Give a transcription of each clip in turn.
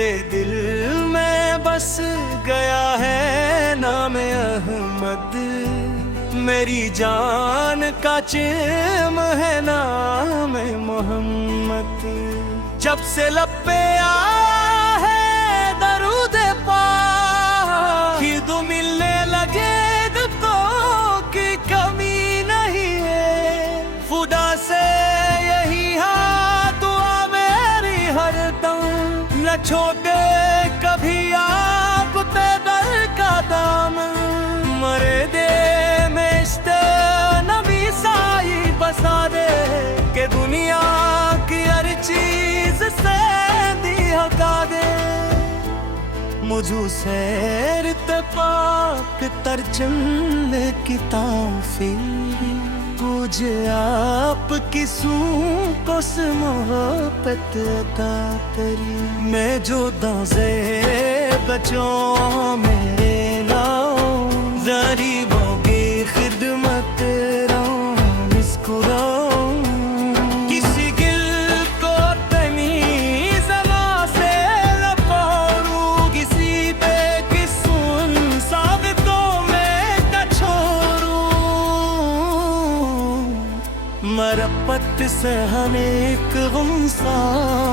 मेरे दिल में बस गया है नाम अहमद, मेरी जान का चिम है नाम मोहम्मद। जब से लब पे आया है दरूद पाक, ईद मिलने लगे दुखों की कमी नहीं है। खुदा से यही हाथ दुआ मेरी हरदम, न छोड़े कभी आप पे दर का दाम। मरे दे में इश्क़ नबी साई बसा दे, के दुनिया की हर चीज से दी हटा दे। मुझू सैर पाक तर चंद की ताफ़ी, मुझे आप की सूकों से मोहब्बत अता करी। मैं जो दाज़े बच्चों मेरे लाऊं, ग़रीबों की खिदमत रहूं मुस्कुराऊं। किसी गिल को तमीज़ ना से न पाऊं, किसी पे किसून साबितों में न छोड़ूं। मरपत से हनेक गुमसा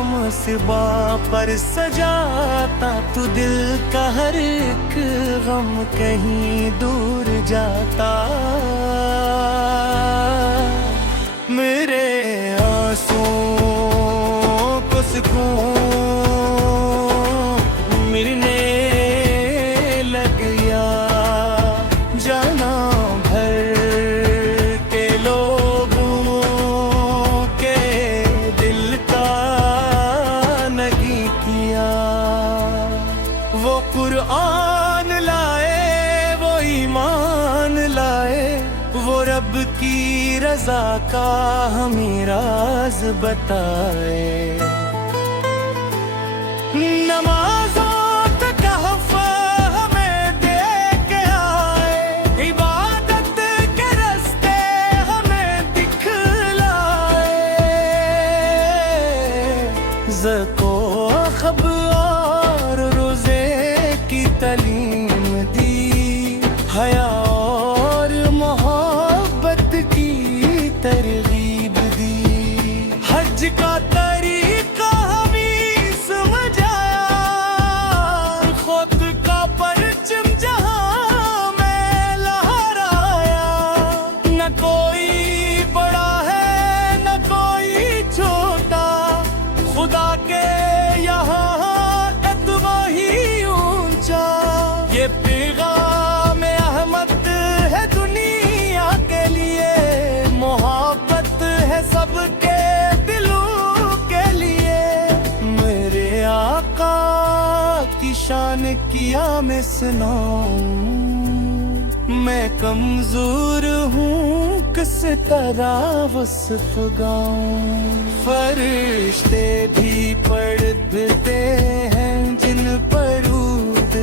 मुसीबा पर सजाता, तू दिल का हर एक गम कहीं दूर जाता। मेरे आंसुओं को सुकून मिलने लग गया, जाना भर के लोगों के दिल का नगी किया। वो कुरान लाए, वो ईमान लाए, वो रब की रजा का हमें राज बताए। नमाज़ों का कहफ़ हमें दे के आए, इबादत के रास्ते हमें दिखलाए। ज़को ख़ब और रोज़े की तालीम दी, हया और मोहब्बत की तरगीब दी। हज का तरीका हमें समझ आया, खुद का परचम जहां में लहराया। न कोई बड़ा है न कोई छोटा, खुदा के यहाँ एतबा ही ऊंचा। ये पैगाम अहमद है दुनिया के लिए, मोहब्बत है सबके दिलों के लिए। मेरे आका की शान किया मैं सुनाऊं, मैं कमजोर हूँ किस तरह वस्फ गाऊं। फरिश्ते भी पढ़ते हैं जिन पर ऊद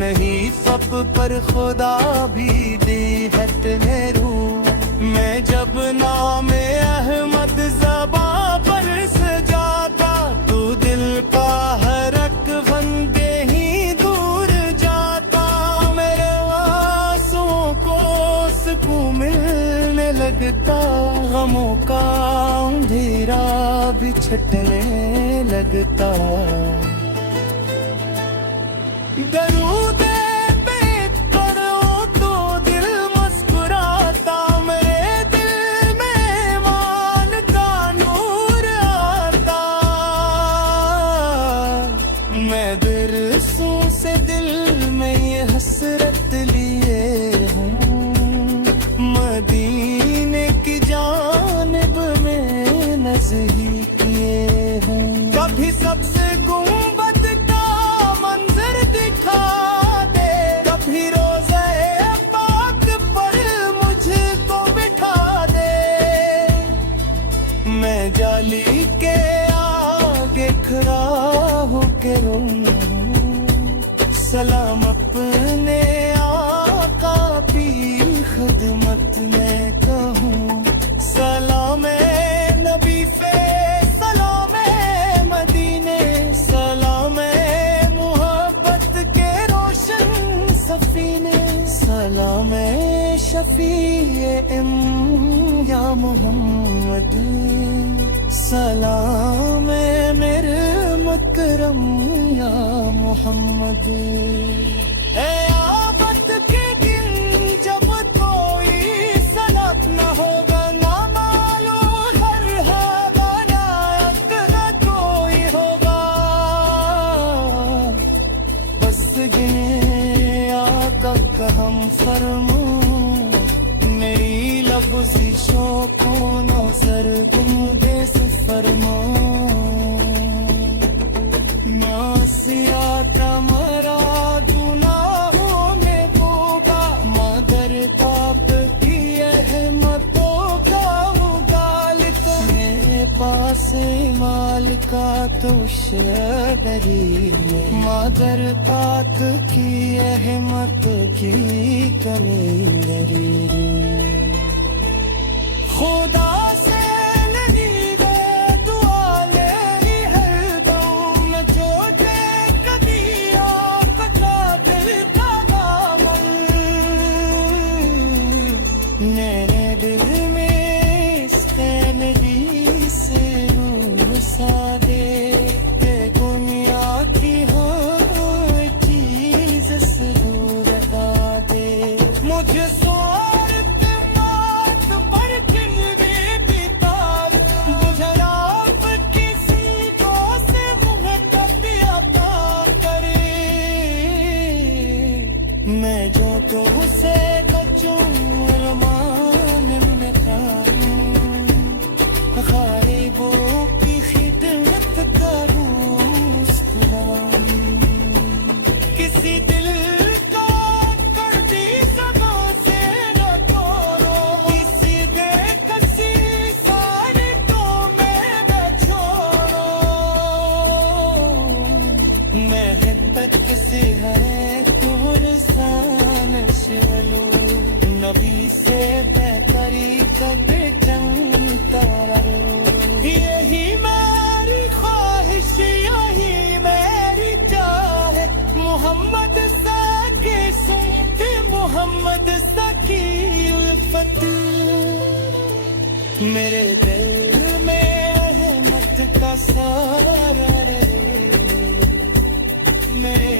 नहीं, सब पर खुदा भी दे है रूह। मैं जब नाम अहमद ज़बां पर सजाता, तू दिल का हर एक बंदे ही दूर जाता। मेरे आंसुओं को सुकून मिलने लगता, गमों का अंधेरा भी छटने लगता। दरूद पे पढ़ो तो दिल मुस्कुराता, मेरे दिल में ईमान का नूर आता। मैं बरसों से दिल में ये हसरत लिए हूँ, मदीने की जानिब में नज़र किए हूँ। कभी सबसे गुंबद का मंजर दिखा, सफीने सलाम शफीए या मोहम्मद सलाम मेरे मुकरम या मोहम्मद। ए आफत के दिन जब कोई सलात न होगा ना मालूम हर होगा नायक न कोई होगा बस गिने आका का हम फरमो मेरी लफ्ज़िशों को न सरगुम दे फरमा मासियात मरा गुनाहों में होगा मगर पाप की रहमतों का गालित मेरे पास माल का तो शबरी में मगर पाक की रहमत की कमी नहीं खुदा से नहीं वे दुआ ले हरदम जो दे कभी आपका दिल का दामन मेरे दिल में इसके नबी से रूह सादे ते दुनिया की हर चीज जरूर बता दे मुझे मैं जो तो उसे बचूं रमान में खाऊं ग़रीबों की खिदमत करूं किसी दिल को कर दी सदा से न तोड़ो किसी बेकसी सारे को मैं न छोड़ो महब्बत से है नबी से बेहतरी कभी चलता यही मेरी ख्वाहिश यही मेरी चाह मोहम्मद सा की सुनती मोहम्मद सा की उल्फत मेरे दिल में रहमत का सारा रे मेरे